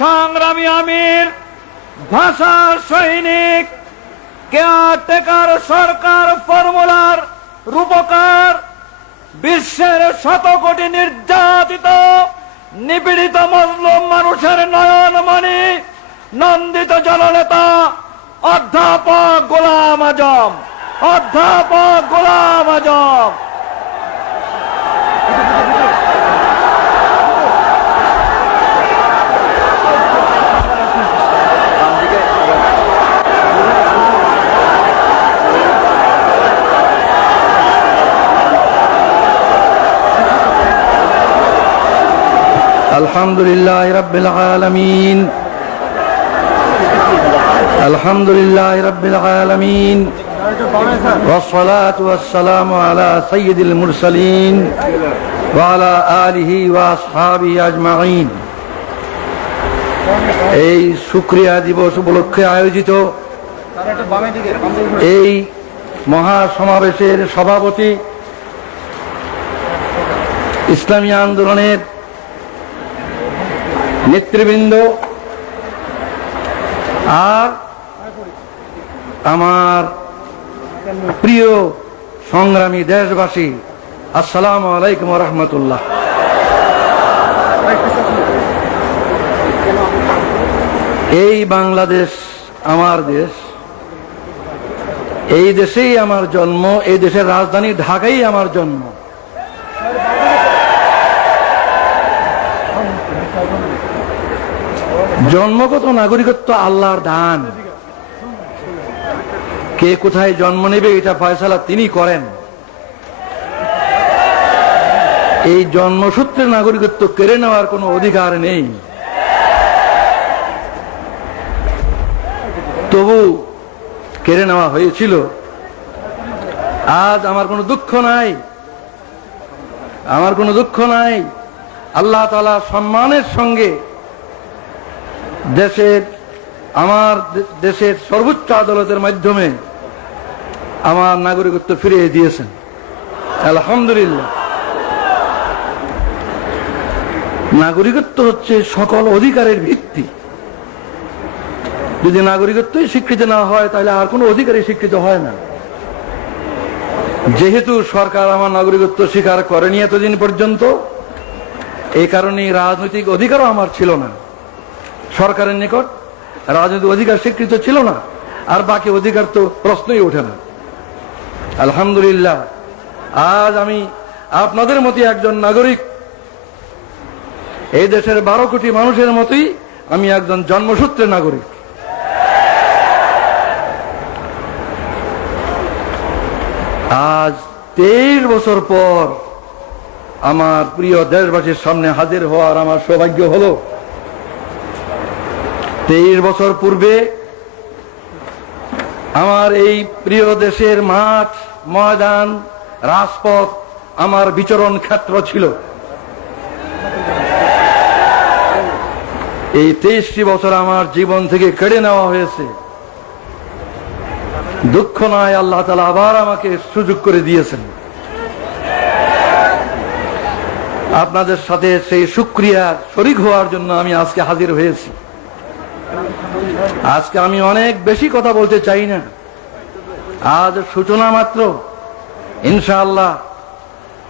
সংগ্রামী আমির, ভাষা সৈনিক, কেয়ারটেকার সরকার ফর্মুলার রূপকার, বিশ্বের শত কোটি নির্যাতিত নিপীড়িত মজলুম মানুষের নয়নমণি, নন্দিত জননেতা অধ্যাপক গোলাম আজম, অধ্যাপক গোলাম আজম। আলহামদুলিল্লাহ রাব্বিল আলামিন, আলহামদুলিল্লাহ রাব্বিল আলামিন, ওয়াসসালাতু ওয়াসসালামু আলা সাইয়্যিদিল মুরসালিন ওয়া আলা আলিহি ওয়া আসহাবিহি আজমাইন। এই শুকরিয়া দিবস উপলক্ষে আয়োজিত এই মহাসমাবেশের সভাপতি, ইসলামী আন্দোলনের নেতৃবৃন্দ আর আমার প্রিয় সংগ্রামী দেশবাসী, আসসালামু আলাইকুম ওয়া রাহমাতুল্লাহ। এই বাংলাদেশ আমার দেশ, এই দেশেই আমার জন্ম, এই দেশের রাজধানী ঢাকাই আমার জন্ম। জন্মগত নাগরিকত্ব আল্লাহর দান, কে কোথায় জন্ম নেবে এটা ফয়সালা তিনি করেন। এই জন্মসূত্রে নাগরিকত্ব কেড়ে নেওয়ার কোনো অধিকার নেই। তবু কেড়ে নেওয়া হয়েছিল। আজ আমার কোনো দুঃখ নাই, আমার কোনো দুঃখ নাই। আল্লাহ তাআলা সম্মানের সঙ্গে আমার দেশের সর্বোচ্চ আদালতের মাধ্যমে আমার নাগরিকত্ব ফিরিয়ে দিয়েছেন, আলহামদুলিল্লাহ। নাগরিকত্ব হচ্ছে সকল অধিকারের ভিত্তি। যদি নাগরিকত্বই স্বীকৃত না হয় তাহলে আর কোনো অধিকারই স্বীকৃত হয় না। যেহেতু সরকার আমার নাগরিকত্ব স্বীকার করেনি এতদিন পর্যন্ত, এই কারণে রাজনৈতিক অধিকারও আমার ছিল না। সরকারের নিকট রাজনৈতিক অধিকার স্বীকৃত ছিল না, আর বাকি অধিকার তো প্রশ্নই ওঠে না। আলহামদুলিল্লাহ, আজ আমি আপনাদের মতো একজন নাগরিক, এই দেশের 12 কোটি মানুষের মতোই আমি একজন জন্মসূত্রে নাগরিক। আজ 23 বছর পর আমার প্রিয় দেশবাসীর সামনে হাজির হওয়ার আমার সৌভাগ্য হলো। 23 বছর পূর্বে আমার এই প্রিয় দেশের মাঠ, ময়দান, রাজপথ আমার বিচরণ ক্ষেত্র ছিল। এই 23টি বছর আমার জীবন থেকে কেড়ে নেওয়া হয়েছে। দুঃখ নয়, আল্লাহ তাআলা আবার আমাকে সুযোগ করে দিয়েছেন। আপনাদের সাথে সেই শুকরিয়া শরীক হওয়ার জন্য আমি আজকে হাজির হয়েছি। আজকে আমি অনেক বেশি কথা বলতে চাই না, আজ সূচনা মাত্র। ইনশাআল্লাহ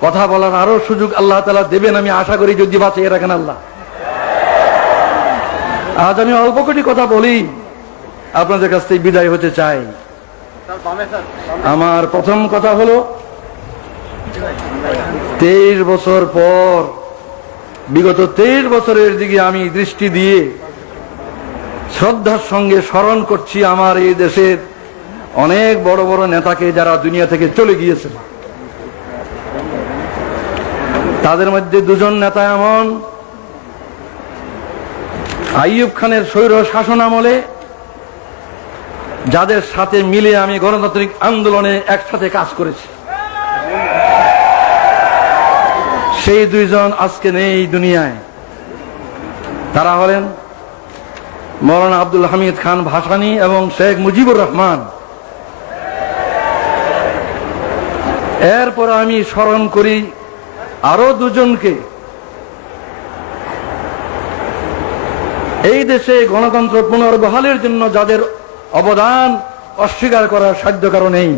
কথা বলার আরো সুযোগ আল্লাহ তাআলা দেবেন, আমি আশা করি, যদি বাঁচিয়ে রাখেন আল্লাহ। আজ আমি অল্প কটি কথা বলি, আপনাদের কাছ থেকে বিদায় হতে চাই। আমার প্রথম কথা হলো, 23 বছর পর, বিগত 23 বছরের দিকে আমি দৃষ্টি দিয়ে শ্রদ্ধার সঙ্গে স্মরণ করছি আমার এই দেশের অনেক বড় বড় নেতাকে, যারা দুনিয়া থেকে চলে গিয়েছে। তাদের মধ্যে 2জন নেতা এমন, আইয়ুব খানের স্বৈর শাসন আমলে যাদের সাথে মিলে আমি গণতান্ত্রিক আন্দোলনে একসাথে কাজ করেছি, সেই 2জন আজকে নেই দুনিয়ায়। তারা হলেন মৌলানা আব্দুল হামিদ খান ভাসানী এবং শেখ মুজিবুর রহমান। এরপর আমি স্মরণ করি আরো 2জনকে, এই দেশে গণতন্ত্র পুনর্বহালের জন্য যাদের অবদান অস্বীকার করার সাধ্য কারো নেই,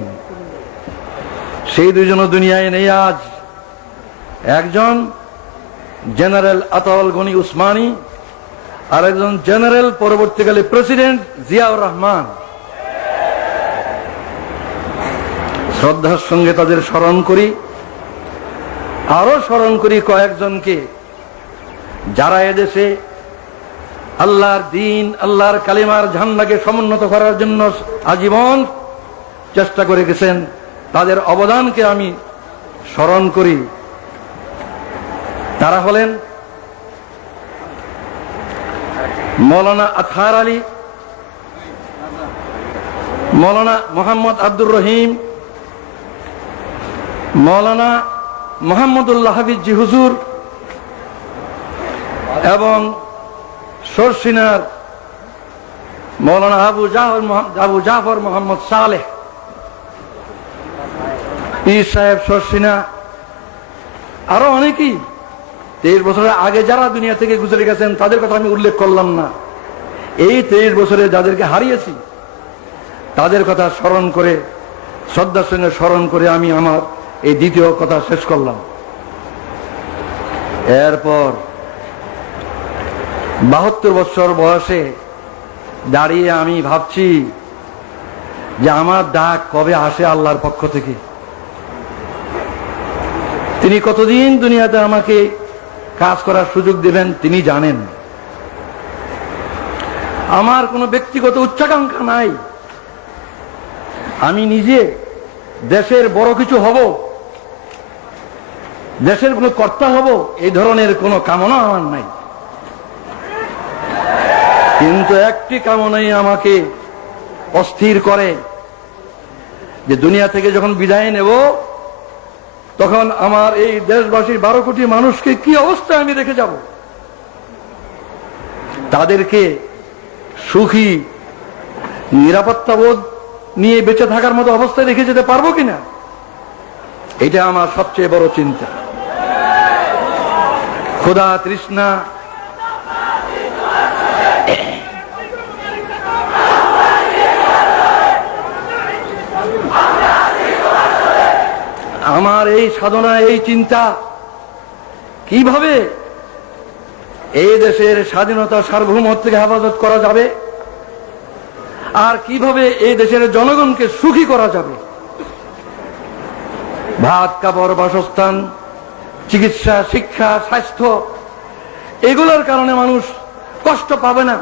সেই দুইজনও দুনিয়ায় নেই আজ। একজন জেনারেল আতাউল গনি উসমানী, আর একজন জেনারেল পরবর্তীকালে প্রেসিডেন্ট জিয়াউর রহমান। শ্রদ্ধার সঙ্গে তাদের স্মরণ করি। আরো স্মরণ করি কয়েকজনকে যারা এদেশে আল্লাহর দিন, আল্লাহর কালিমার ঝান্ডাকে সমুন্নত করার জন্য আজীবন চেষ্টা করে গেছেন। তাদের অবদানকে আমি স্মরণ করি। তারা হলেন মৌলানা আতহার আলী, মৌলানা মোহাম্মদ আব্দুর রহিম, মৌলানা মোহাম্মদুল্লাহ হাফিজি হুজুর এবং সরসিনার মৌলানা আবু জাফর মোহাম্মদ সালেহ, পীর সাহেব সরসিনা, আরো অনেকেই 23 বছরের আগে যারা দুনিয়া থেকে গুজরে গেছেন তাদের কথা আমি উল্লেখ করলাম না। এই 23 বছরে যাদেরকে হারিয়েছি তাদের কথা স্মরণ করে, শ্রদ্ধার সঙ্গে স্মরণ করে আমি আমার এই দ্বিতীয় কথা শেষ করলাম। এরপর 72 বছর বয়সে দাঁড়িয়ে আমি ভাবছি যে আমার ডাক কবে আসে আল্লাহর পক্ষ থেকে। তিনি কতদিন দুনিয়াতে আমাকে কাজ করার সুযোগ দেবেন তিনি জানেন। আমার কোনো ব্যক্তিগত উচ্চাকাঙ্ক্ষা নাই। আমি নিজে দেশের বড় কিছু হব, দেশের কোনো কর্তা হব, এই ধরনের কোনো কামনা আমার নাই। কিন্তু একটি কামনাই আমাকে অস্থির করে যে দুনিয়া থেকে যখন বিদায় নেব তখন আমার এই দেশবাসীর 12 কোটি মানুষকে কি অবস্থায় আমি রেখে যাব। তাদেরকে সুখী নিরাপত্তাবোধ নিয়ে বেঁচে থাকার মতো অবস্থায় রেখে যেতে পারবো কিনা, এটা আমার সবচেয়ে বড় চিন্তা। ক্ষুধা তৃষ্ণা আমার এই সাধনা, এই চিন্তা কিভাবে এই দেশের স্বাধীনতা সার্বভৌমত্বকে হেফাজত করা যাবে আর কিভাবে এই দেশের জনগণকে সুখী করা যাবে। ভাত, কাপড়, বাসস্থান, চিকিৎসা, শিক্ষা, স্বাস্থ্য এগুলোর কারণে মানুষ কষ্ট পাবে না,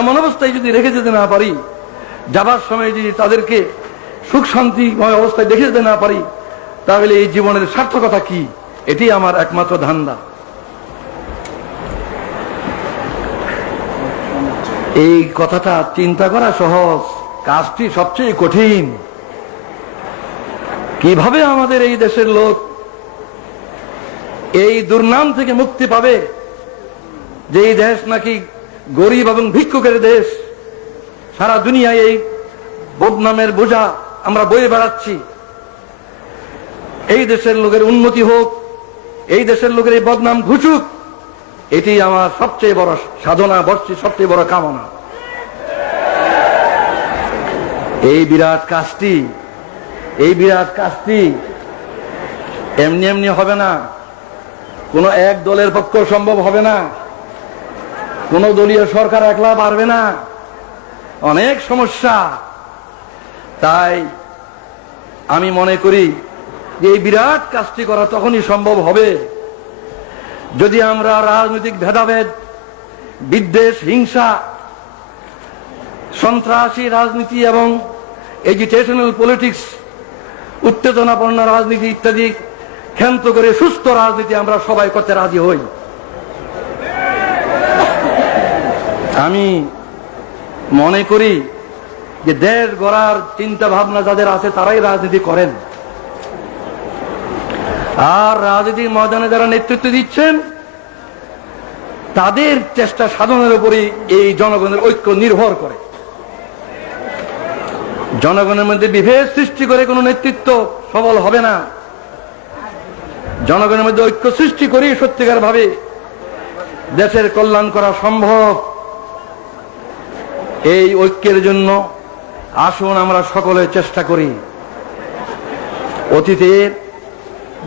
এমন অবস্থায় যদি রেখে যেতে না পারি, যাবার সময় যদি তাদেরকে সুখ শান্তিময় অবস্থায় দেখে যেতে না পারি, তাহলে এই জীবনের সার্থকতা কি? এটি আমার একমাত্র ধান্দা। এই কথাটা চিন্তা করা সহজ, কাজটি সবচেয়ে কঠিন। কিভাবে আমাদের এই দেশের লোক এই দুর্নাম থেকে মুক্তি পাবে যে এই দেশ নাকি গরিব এবং ভিক্ষুকের দেশ, সারা দুনিয়ায় এই বদনামের বোঝা আমরা বয়ে বেড়াচ্ছি। এই দেশের লোকের উন্নতি হোক, এই দেশের লোকের এই বদনাম ঘুচুক, এটি আমার সবচেয়ে বড় সাধনা, সবচেয়ে বড় কামনা। এই বিরাট কাজটি এমনি এমনি হবে না, কোন এক দলের পক্ষে সম্ভব হবে না, কোন দলীয় সরকার একলা পারবে না, অনেক সমস্যা। তাই আমি মনে করি যে এই বিরাট কাজটি করা তখনই সম্ভব হবে যদি আমরা রাজনৈতিক ভেদাভেদ, বিদ্বেষ, হিংসা, সন্ত্রাসী রাজনীতি এবং এজিটেশনাল পলিটিক্স, উত্তেজনাপূর্ণ রাজনীতি ইত্যাদি ক্ষান্ত করে সুস্থ রাজনীতি আমরা সবাই করতে রাজি হই। আমি মনে করি যে দেশ গড়ার চিন্তা ভাবনা যাদের আছে তারাই রাজনীতি করেন, আর রাজনীতির ময়দানে যারা নেতৃত্ব দিচ্ছেন তাদের চেষ্টা সাধনের উপরই এই জনগণের ঐক্য নির্ভর করে। জনগণের মধ্যে বিভেদ সৃষ্টি করে কোনো নেতৃত্ব সবল হবে না। জনগণের মধ্যে ঐক্য সৃষ্টি করেই সত্যিকার ভাবে দেশের কল্যাণ করা সম্ভব। এই ঐক্যের জন্য আসুন আমরা সকলে চেষ্টা করি। অতীতের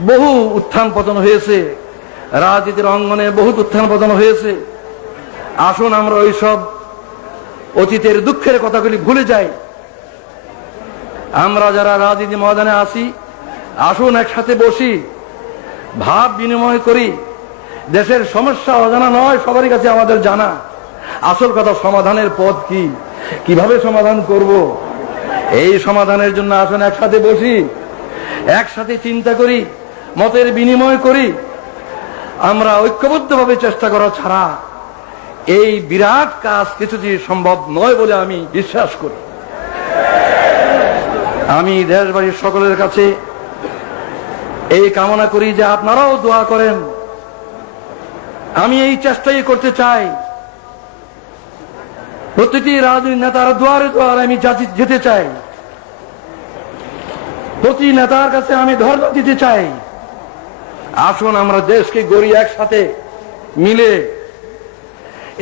বহু উত্থান পতন হয়েছে, রাজনীতির অঙ্গনে বহুত উত্থান পতন হয়েছে। আসুন আমরা ওইসব অতীতের দুঃখের কথাগুলি ভুলে যাই। আমরা যারা রাজনীতি ময়দানে আছি, আসুন একসাথে বসি, ভাব বিনিময় করি। দেশের সমস্যা অজানা নয়, সবারই কাছে আমাদের জানা। আসল কথা সমাধানের পথ কি, কিভাবে সমাধান করব, এই সমাধানের জন্য আসুন একসাথে বসি, একসাথে চিন্তা করি, মতের বিনিময় করি। আমরা ঐক্যবদ্ধভাবে চেষ্টা করা ছাড়া এই বিরাট কাজ কিছুটি সম্ভব নয় বলে আমি বিশ্বাস করি। আমি দেশবাসীর সকলের কাছে এই কামনা করি যে আপনারাও দোয়া করেন। আমি এই চেষ্টাই করতে চাই, প্রতিটি রাজনৈতিক নেতার দুয়ারে দুয়ারে আমি যেতে চাই, প্রতি নেতার কাছে আমি ধর্ম দিতে চাই। আসুন আমরা দেশকে গড়ি একসাথে মিলে।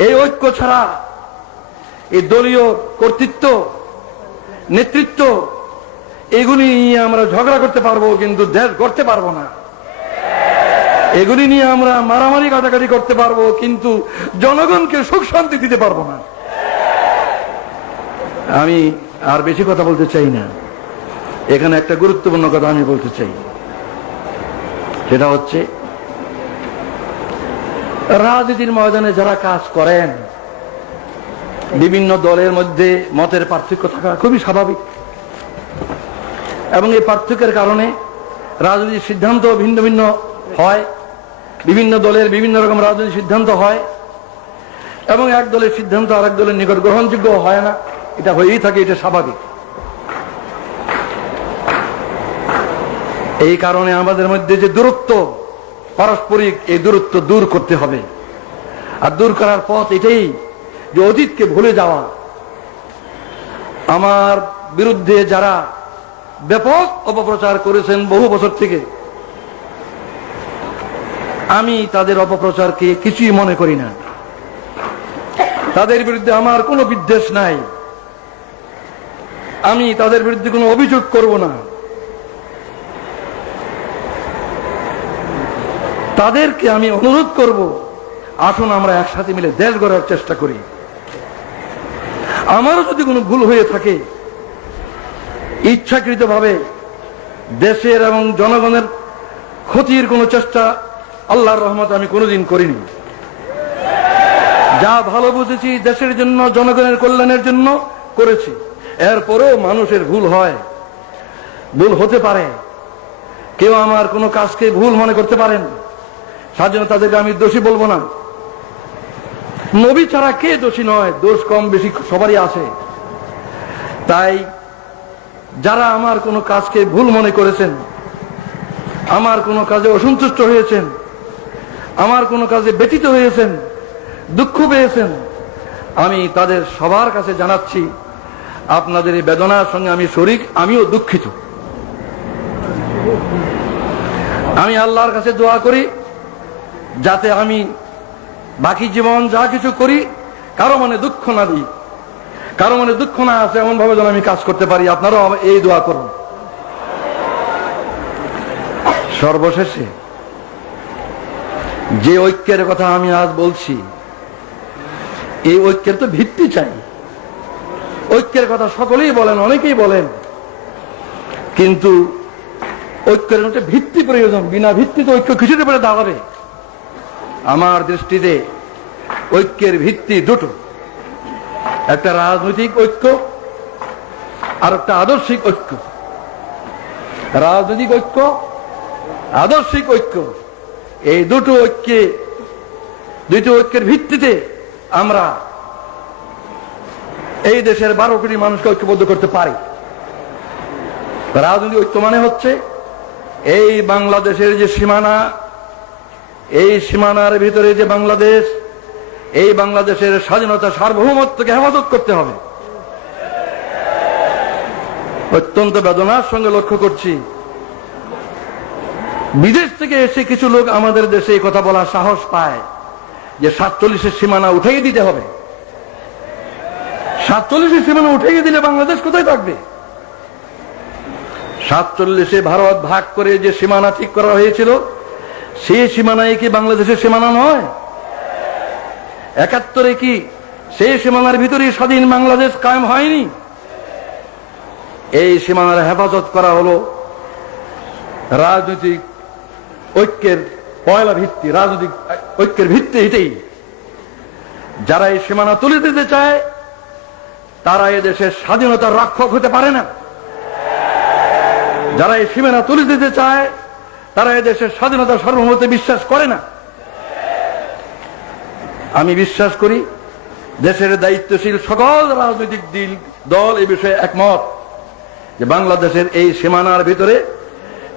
এই ঐক্য ছাড়া এই দলীয় কর্তৃত্ব, নেতৃত্ব, এগুলি নিয়ে আমরা ঝগড়া করতে পারবো, কিন্তু দেশ গড়তে পারবো না। এগুলি নিয়ে আমরা মারামারি কাটাকাটি করতে পারবো, কিন্তু জনগণকে সুখ শান্তি দিতে পারবো না। আমি আর বেশি কথা বলতে চাই না। এখানে একটা গুরুত্বপূর্ণ কথা আমি বলতে চাই, সেটা হচ্ছে রাজনীতির ময়দানে যারা কাজ করেন, বিভিন্ন দলের মধ্যে মতের পার্থক্য থাকা খুবই স্বাভাবিক, এবং এই পার্থক্যের কারণে রাজনৈতিক সিদ্ধান্ত ভিন্ন ভিন্ন হয়। বিভিন্ন দলের বিভিন্ন রকম রাজনৈতিক সিদ্ধান্ত হয়, এবং এক দলের সিদ্ধান্ত আরেক দলের নিকট গ্রহণযোগ্য হয় না। এটা হয়েই থাকে, এটা স্বাভাবিক। এই কারণে আমাদের মধ্যে যে দূরত্ব পারস্পরিক, এই দূরত্ব দূর করতে হবে। আর দূর করার পথ এটাই যে অতীতকে ভুলে যাওয়া। আমার বিরুদ্ধে যারা ব্যাপক অপপ্রচার করেছেন বহু বছর থেকে, আমি তাদের অপপ্রচারকে কিছুই মনে করি না। তাদের বিরুদ্ধে আমার কোনো বিদ্বেষ নাই, আমি তাদের বিরুদ্ধে কোনো অভিযোগ করব না। তাদেরকে আমি অনুরোধ করব, আসুন আমরা একসাথে মিলে দেশ গড়ার চেষ্টা করি। আমারও যদি কোনো ভুল হয়ে থাকে, ইচ্ছাকৃতভাবে দেশের এবং জনগণের ক্ষতির কোনো চেষ্টা আল্লাহর রহমতে আমি কোনোদিন করিনি। যা ভালো বুঝেছি দেশের জন্য, জনগণের কল্যাণের জন্য করেছি। এরপরেও মানুষের ভুল হয়, ভুল হতে পারে। কেউ আমার কোনো কাজকে ভুল মনে করতে পারেন, সাধারণত তাদেরকে আমি দোষী বলবো না। নবী ছাড়া কে দোষী নয়, দোষ কম বেশি সবারই আছে। তাই যারা আমার কোনো কাজকে ভুল মনে করেছেন, আমার কোনো কাজে অসন্তুষ্ট হয়েছেন, আমার কোনো কাজে ব্যথিত হয়েছেন, দুঃখ পেয়েছেন, আমি তাদের সবার কাছে জানাচ্ছি, আপনাদের এই বেদনার সঙ্গে আমি শরীক, আমিও দুঃখিত। আমি আল্লাহর কাছে দোয়া করি যাতে আমি বাকি জীবন যা কিছু করি কারো মনে দুঃখ না দিই, কারো মনে দুঃখ না আসে এমন ভাবে যেন আমি কাজ করতে পারি। আপনারাও এই দোয়া করুন। সর্বশেষে যে ঐক্যের কথা আমি আজ বলছি, এই ঐক্যের তো ভিত্তি চাই। ঐক্যের কথা সকলেই বলেন, অনেকেই বলেন, কিন্তু ঐক্যের একটা ভিত্তি প্রয়োজন। বিনা ভিত্তিতে ঐক্য কিছুর উপরে দাঁড়াবে? আমার দৃষ্টিতে ঐক্যের ভিত্তি দুটো, একটা রাজনৈতিক ঐক্য আর একটা আদর্শিক ঐক্য। রাজনৈতিক ঐক্য, আদর্শিক ঐক্য, এই দুটো ঐক্যের ভিত্তিতে আমরা এই দেশের 12 কোটি মানুষকে ঐক্যবদ্ধ করতে পারি। রাজনৈতিক ঐক্য মানে হচ্ছে এই বাংলাদেশের যে সীমানা, এই সীমানার ভিতরে যে বাংলাদেশ, এই বাংলাদেশের স্বাধীনতা, সার্বভৌমত্বকে হেফাজত করতে হবে। অত্যন্ত বেদনার সঙ্গে লক্ষ্য করছি, বিদেশ থেকে এসে কিছু লোক আমাদের দেশে এই কথা বলার সাহস পায় যে 47-এর সীমানা উঠাই দিতে হবে। 47 সীমানা উঠে দিলে বাংলাদেশ কোথায় থাকবে? 47 ভারত ভাগ করে যে সীমানা ঠিক করা হয়েছিল, সেই সীমানায় কি বাংলাদেশের সীমানা নয়? 71 কি সেই সীমানার ভিতরে স্বাধীন বাংলাদেশ কায়েম হয়নি? এই সীমানার হেফাজত করা হলো রাজনৈতিক ঐক্যের পয়লা ভিত্তি, রাজনৈতিক ঐক্যের ভিত্তি এটাই। যারা এই সীমানা তুলে দিতে চায় তারা এদেশের স্বাধীনতার রক্ষক হতে পারে না। যারা এই সীমানা তুলে দিতে চায় তারা এদেশের স্বাধীনতার সার্বভৌমত্বে বিশ্বাস করে না। আমি বিশ্বাস করি দেশের দায়িত্বশীল সকল রাজনৈতিক দল এ বিষয়ে একমত যে বাংলাদেশের এই সীমানার ভিতরে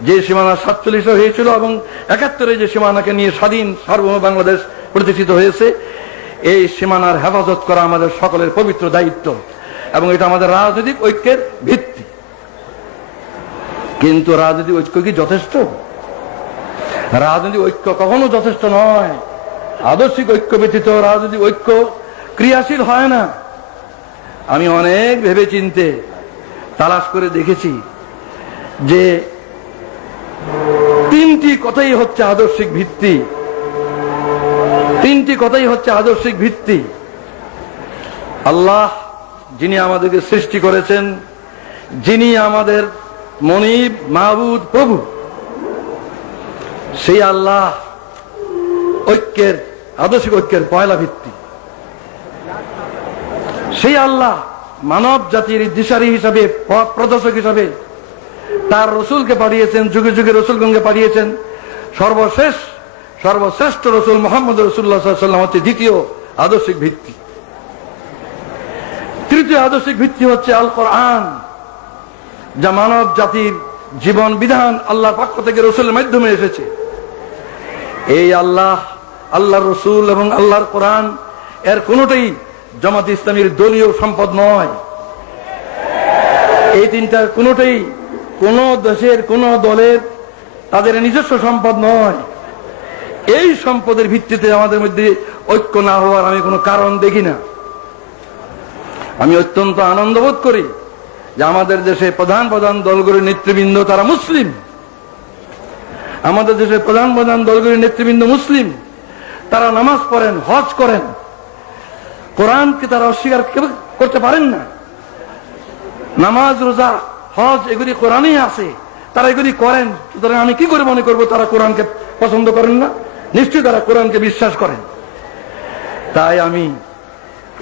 যে সীমানা 47 হয়েছিল এবং 71 যে সীমানাকে নিয়ে স্বাধীন সার্বভৌম বাংলাদেশ প্রতিষ্ঠিত হয়েছে, এই সীমানার হেফাজত করা আমাদের সকলের পবিত্র দায়িত্ব এবং এটা আমাদের রাজনৈতিক ঐক্যের ভিত্তি। কিন্তু রাজনৈতিক ঐক্য কি যথেষ্ট? রাজনৈতিক ঐক্য কখনো যথেষ্ট নয়। আদর্শিক ঐক্য ব্যতীত রাজনৈতিক ঐক্য ক্রিয়াশীল হয় না। আমি অনেক ভেবে চিন্তে তালাশ করে দেখেছি যে 3টি কথাই হচ্ছে আদর্শিক ভিত্তি। 3টি কথাই হচ্ছে আদর্শিক ভিত্তি। আল্লাহ যিনি আমাদেরকে সৃষ্টি করেছেন, যিনি আমাদের মনিব, মাহবুদ, প্রভু, সেই আল্লাহ ঐক্যের, আদর্শিক ঐক্যের পয়লা ভিত্তি। সেই আল্লাহ মানব জাতির দিশারি হিসাবে, পথ প্রদর্শক হিসাবে তার রসুলকে পাঠিয়েছেন, যুগে যুগে রসুলগণকে পাঠিয়েছেন। সর্বশ্রেষ্ঠ রসুল মুহাম্মদ রাসূলুল্লাহ সাল্লাল্লাহু আলাইহি ওয়াসাল্লাম হচ্ছে দ্বিতীয় আদর্শিক ভিত্তি। তৃতীয় আদর্শিক ভিত্তি হচ্ছে আল কোরআন, যা মানব জাতির জীবন বিধান আল্লাহর পক্ষ থেকে রসুলের মাধ্যমে এসেছে। এই আল্লাহ, আল্লাহর রসুল এবং আল্লাহর কোরআন এর কোনটাই জামাত ইসলামীর দলীয় সম্পদ নয়। এই তিনটার কোনটাই কোন দেশের কোন দলের তাদের নিজস্ব সম্পদ নয়। এই সম্পদের ভিত্তিতে আমাদের মধ্যে ঐক্য না হওয়ার আমি কোনো কারণ দেখি না। আমি অত্যন্ত আনন্দ বোধ করি যে আমাদের দেশে প্রধান প্রধান দলগুলির নেতৃবৃন্দ তারা মুসলিম। আমাদের দেশের প্রধান প্রধান দলগুলির নেতৃবৃন্দ মুসলিম। তারা নামাজ পড়েন, হজ করেন, কোরআনকে তারা অস্বীকার করতে পারেন না। নামাজ, রোজা, হজ এগুলি কোরআনেই আছে, তারা এগুলি করেন। সুতরাং আমি কি করে মনে করবো তারা কোরআনকে পছন্দ করেন না? নিশ্চয়ই তারা কোরআনকে বিশ্বাস করেন। তাই আমি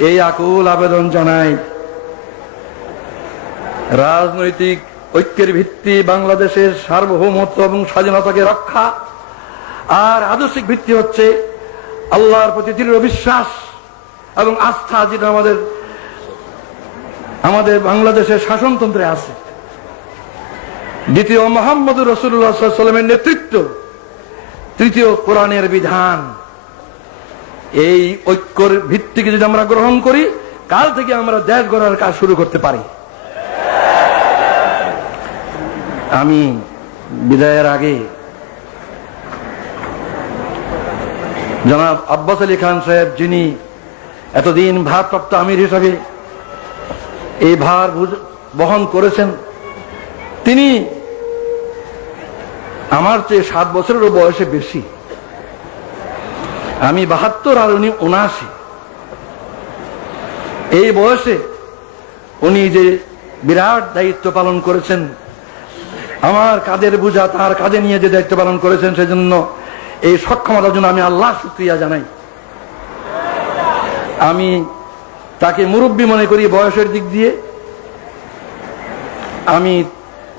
এই আকুল আবেদন জানাই, রাজনৈতিক ঐক্যের ভিত্তি বাংলাদেশের সার্বভৌমত্ব এবং স্বাধীনতাকে রক্ষা, আর আদর্শিক ভিত্তি হচ্ছে আল্লাহর প্রতি দৃঢ় বিশ্বাস এবং আস্থা, যেটা আমাদের বাংলাদেশের শাসনতন্ত্রে আছে। দ্বিতীয় মুহাম্মদ রাসূলুল্লাহ সাল্লাল্লাহু আলাইহি ওয়াসাল্লামের নেতৃত্ব, তৃতীয় কোরআনের বিধান। এই ঐক্যের ভিত্তিকে যদি আমরা গ্রহণ করি, কাল থেকে আমরা দেশ গড়ার কাজ শুরু করতে পারি। আমি বিদায়ের আগে জনাব আব্বাস আলী খান সাহেব, যিনি এতদিন ভারপ্রাপ্ত আমির হিসাবে এই ভার বহন করেছেন, তিনি আমার চেয়ে 7 বছরেরও বয়সে বেশি। আমি 72 আর উনি 79। এই বয়সে উনি যে বিরাট দায়িত্ব পালন করেছেন, আমার কাঁধের বোঝা তার কাঁধে নিয়ে যে দায়িত্ব পালন করেছেন, সেজন্য এই সক্ষমতার জন্য আমি আল্লাহর শুকরিয়া জানাই। আমি তাকে মুরব্বী মনে করি বয়সের দিক দিয়ে। আমি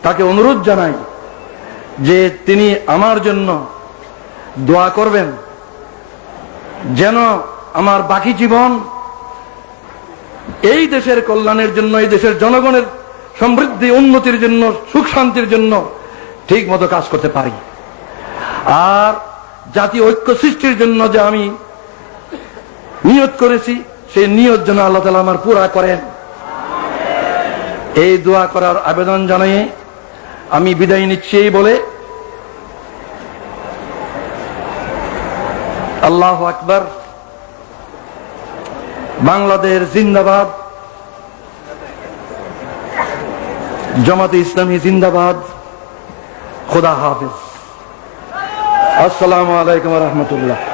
তাকে অনুরোধ জানাই যে তিনি আমার জন্য দোয়া করবেন, যেন আমার বাকি জীবন এই দেশের কল্যাণের জন্য, এই দেশের জনগণের সমৃদ্ধি উন্নতির জন্য, সুখ শান্তির জন্য ঠিক মতো কাজ করতে পারি। আর জাতীয় ঐক্য সৃষ্টির জন্য যে আমি নিয়ত করেছি, সেই নিয়ত যেন আল্লাহ তাআলা আমার পুরা করেন, এই দোয়া করার আবেদন জানিয়ে আমি বিদায় নিচ্ছি। এই বলে আল্লাহু আকবার, বাংলাদেশ জিন্দাবাদ, জামাতে ইসলামী জিন্দাবাদ। খোদা হাফেজ। আসসালামু আলাইকুম ওয়া রাহমাতুল্লাহ।